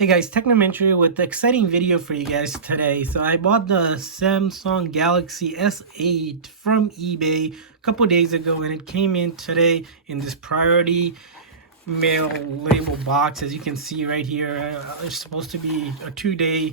Hey guys, Technomentary with the exciting video for you guys today. So I bought the Samsung Galaxy S8 from eBay a couple days ago, and it came in today in this priority mail label box. As you can see right here, it's supposed to be a 2-day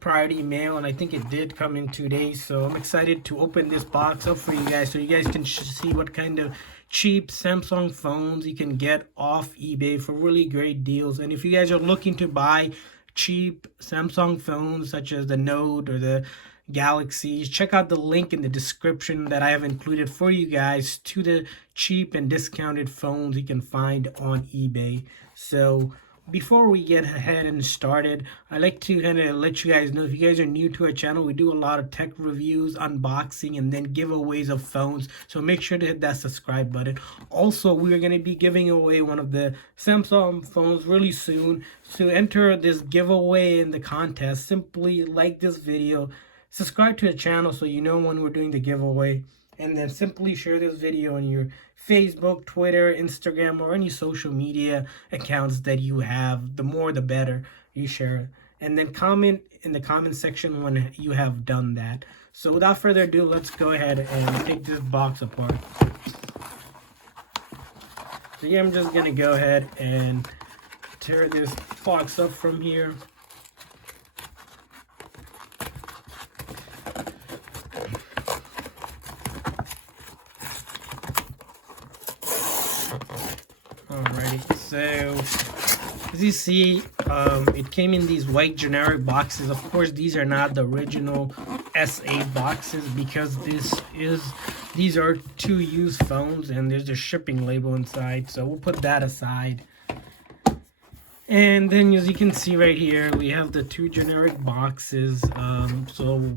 priority mail, and I think it did come in 2 days. So I'm excited to open this box up for you guys so you guys can see what kind of cheap Samsung phones you can get off eBay for really great deals. And if you guys are looking to buy cheap Samsung phones such as the Note or the Galaxies, check out the link in the description that I have included for you guys to the cheap and discounted phones you can find on eBay. So before we get ahead and started, I'd like to kind of let you guys know, if you guys are new to our channel, we do a lot of tech reviews, unboxing, and then giveaways of phones. So make sure to hit that subscribe button. Also, we are going to be giving away one of the Samsung phones really soon. To enter this giveaway in the contest, simply like this video, subscribe to the channel so you know when we're doing the giveaway, and then simply share this video on your Facebook, Twitter, Instagram, or any social media accounts that you have. The more the better you share it. And then comment in the comment section when you have done that. So without further ado, let's go ahead and take this box apart. So yeah, I'm just going to go ahead and tear this box up from here. Alrighty, so as you see, it came in these white generic boxes. Of course, these are not the original S8 boxes because these are two used phones and there's a shipping label inside. So we'll put that aside. And then as you can see right here, we have the two generic boxes. So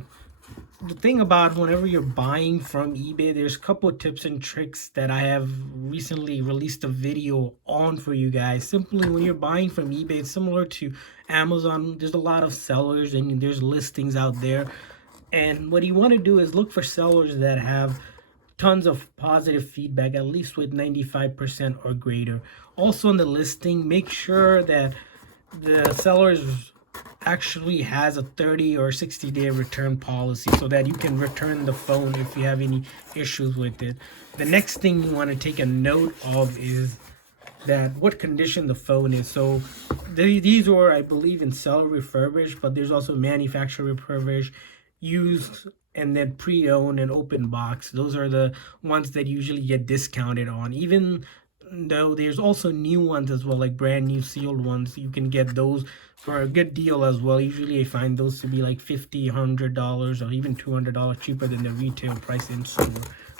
the thing about whenever you're buying from eBay, there's a couple of tips and tricks that I have recently released a video on for you guys. Simply, when you're buying from eBay, it's similar to Amazon. There's a lot of sellers and there's listings out there. And what you want to do is look for sellers that have tons of positive feedback, at least with 95% or greater. Also on the listing, make sure that the sellers actually has a 30 or 60-day return policy so that you can return the phone if you have any issues with it. The next thing you want to take a note of is that what condition the phone is. So these were, I believe, in seller refurbished, but there's also manufacturer refurbished, used, and then pre-owned and open box. Those are the ones that usually get discounted on. Even though there's also new ones as well, like brand new sealed ones, you can get those for a good deal as well. Usually I find those to be like $50, $100, or even $200 cheaper than the retail price in store.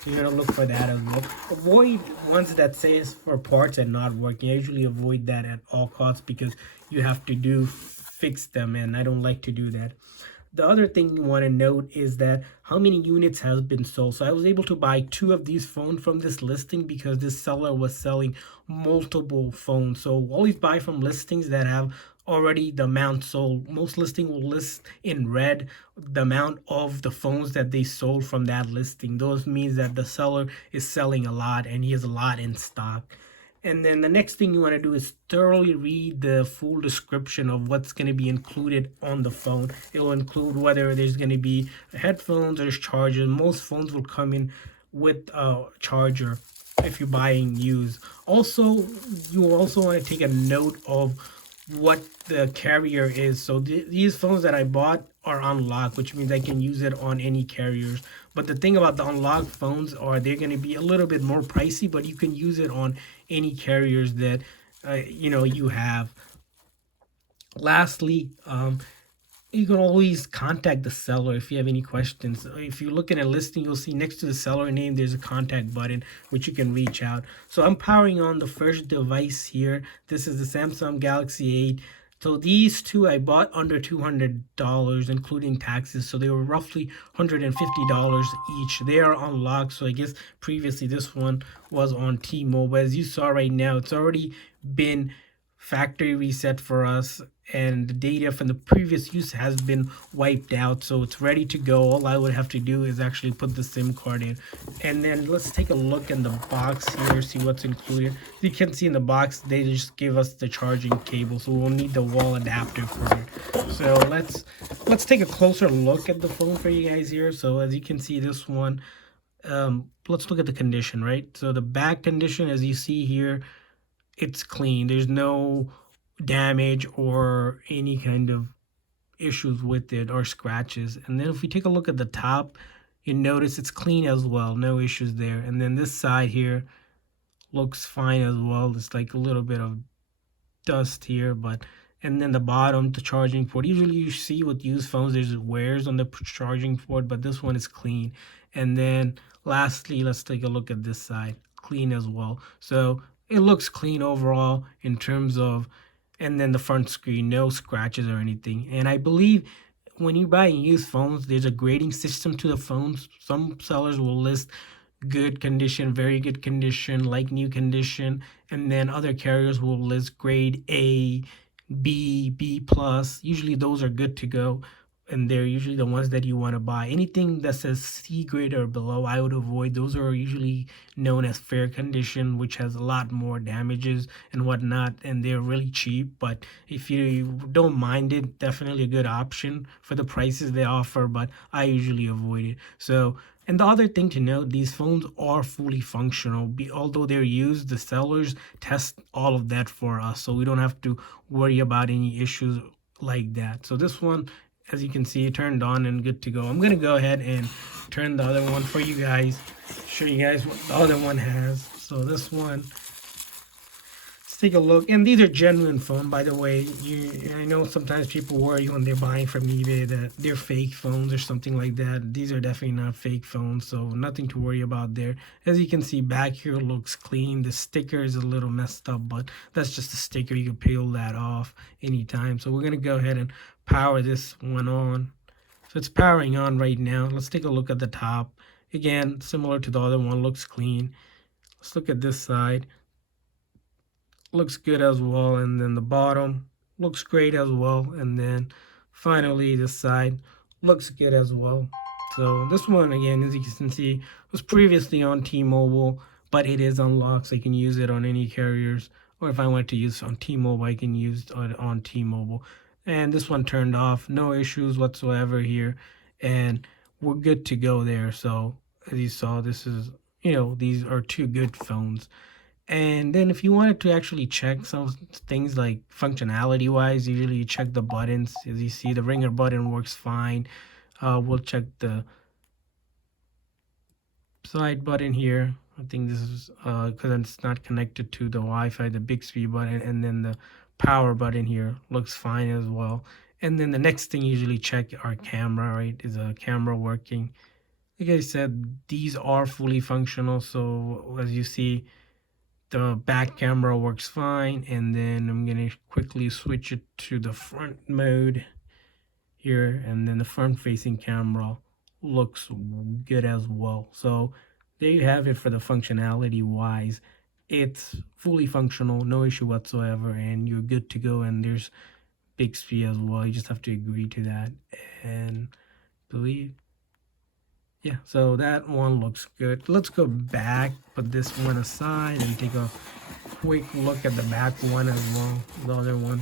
So you're gonna look for that as well. Avoid ones that says for parts and not working. I usually avoid that at all costs because you have to fix them, and I don't like to do that. The other thing you want to note is that how many units has been sold. So I was able to buy 2 of these phones from this listing because this seller was selling multiple phones. So always buy from listings that have already the amount sold. Most listing will list in red the amount of the phones that they sold from that listing. Those means that the seller is selling a lot and he has a lot in stock. And then the next thing you want to do is thoroughly read the full description of what's going to be included on the phone. It will include whether there's going to be headphones or chargers. Most phones will come in with a charger if you're buying used. Also, you will also want to take a note of what the carrier is. So these phones that I bought are unlocked, which means I can use it on any carriers. But the thing about the unlocked phones are they're going to be a little bit more pricey, but you can use it on any carriers that you have. Lastly, you can always contact the seller if you have any questions. If you look at a listing, you'll see next to the seller name there's a contact button which you can reach out. So I'm powering on the first device here. This is the Samsung Galaxy 8. So these two I bought under $200 including taxes, so they were roughly $150 each. They are unlocked, so I guess previously this one was on T-Mobile. As you saw right now, it's already been factory reset for us, and the data from the previous use has been wiped out, so it's ready to go. All I would have to do is actually put the SIM card in. And then let's take a look in the box here, see what's included. As you can see in the box, they just give us the charging cable, so we'll need the wall adapter for it. So let's take a closer look at the phone for you guys here. So as you can see, this one, let's look at the condition, right? So the back condition, as you see here, it's clean. There's no damage or any kind of issues with it or scratches. And then if we take a look at the top, you notice it's clean as well, no issues there. And then this side here looks fine as well. It's like a little bit of dust here, but and then the bottom, the charging port. Usually you see with used phones, there's wears on the charging port, but this one is clean. And then lastly, let's take a look at this side, clean as well. So it looks clean overall in terms of, and then the front screen, no scratches or anything. And I believe when you buy used phones, there's a grading system to the phones. Some sellers will list good condition, very good condition, like new condition, and then other carriers will list grade A, B, B plus. Usually those are good to go, and they're usually the ones that you want to buy. Anything that says C grade or below, I would avoid. Those are usually known as fair condition, which has a lot more damages and whatnot, and they're really cheap. But if you don't mind it, definitely a good option for the prices they offer, but I usually avoid it. So, and the other thing to note, these phones are fully functional. Although they're used, the sellers test all of that for us, so we don't have to worry about any issues like that. So this one, as you can see, turned on and good to go. I'm going to go ahead and turn the other one for you guys, show you guys what the other one has. So this one, let's take a look. And these are genuine phones, by the way. I know sometimes people worry when they're buying from eBay that they're fake phones or something like that. These are definitely not fake phones, so nothing to worry about there. As you can see, back here looks clean. The sticker is a little messed up, but that's just a sticker. You can peel that off anytime. So we're going to go ahead and power this one on. So it's powering on right now. Let's take a look at the top. Again, similar to the other one, looks clean. Let's look at this side. Looks good as well. And then the bottom looks great as well. And then finally this side looks good as well. So this one, again, as you can see, was previously on T-Mobile, but it is unlocked, so you can use it on any carriers. Or if I want to use on T-Mobile, I can use it on T-Mobile. And this one turned off, no issues whatsoever here, and we're good to go there. So as you saw, this is, these are two good phones. And then if you wanted to actually check some things like functionality wise, usually you check the buttons. As you see, the ringer button works fine. We'll check the side button here. I think this is because it's not connected to the Wi-Fi, the Bixby button, and then the power button here looks fine as well. And then the next thing you usually check our camera, right? Is a camera working? Like I said, these are fully functional. So as you see, the back camera works fine. And then I'm going to quickly switch it to the front mode here. And then the front facing camera looks good as well. So there you have it for the functionality wise. It's fully functional, no issue whatsoever, and you're good to go. And there's Bixby as well. You just have to agree to that and believe. Yeah, so that one looks good. Let's go back, put this one aside, and take a quick look at the back one as well, the other one.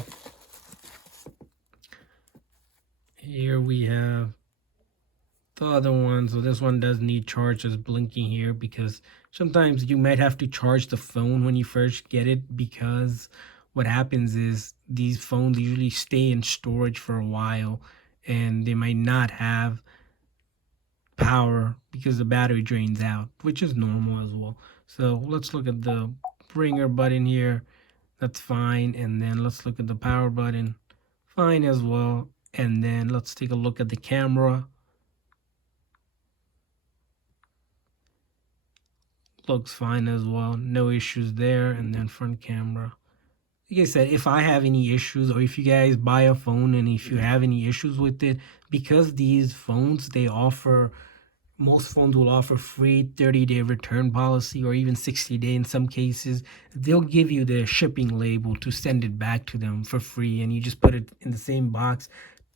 Here we have the other one. So this one does need charge, just blinking here, because sometimes you might have to charge the phone when you first get it, because what happens is these phones usually stay in storage for a while and they might not have power because the battery drains out, which is normal as well. So let's look at the ringer button here. That's fine. And then let's look at the power button. Fine as well. And then let's take a look at the camera. Looks fine as well, no issues there. And then front camera, like I said, if I have any issues, or if you guys buy a phone and if you have any issues with it, because these phones, they offer Most phones will offer free 30-day return policy or even 60-day in some cases. They'll give you the shipping label to send it back to them for free, and you just put it in the same box,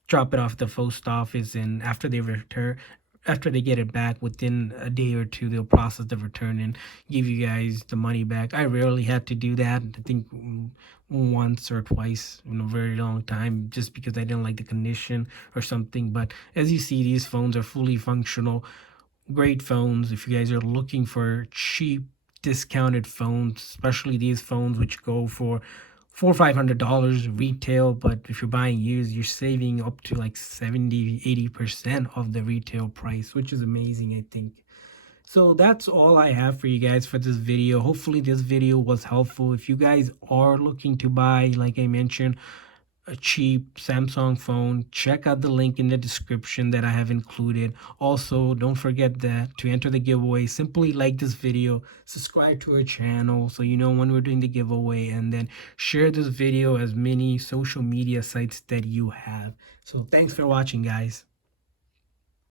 drop it off at the post office, and after they get it back within a day or two, they'll process the return and give you guys the money back. I rarely had to do that. I think once or twice in a very long time, just because I didn't like the condition or something. But as you see, these phones are fully functional, great phones. If you guys are looking for cheap discounted phones, especially these phones which go for $400 or $500 retail, but if you're buying used, you're saving up to like 70-80% of the retail price, which is amazing, I think. So that's all I have for you guys for this video. Hopefully this video was helpful. If you guys are looking to buy, like I mentioned, a cheap Samsung phone, check out the link in the description that I have included. Also, don't forget that to enter the giveaway, simply like this video, subscribe to our channel so you know when we're doing the giveaway, and then share this video as many social media sites that you have. So thanks for watching, guys.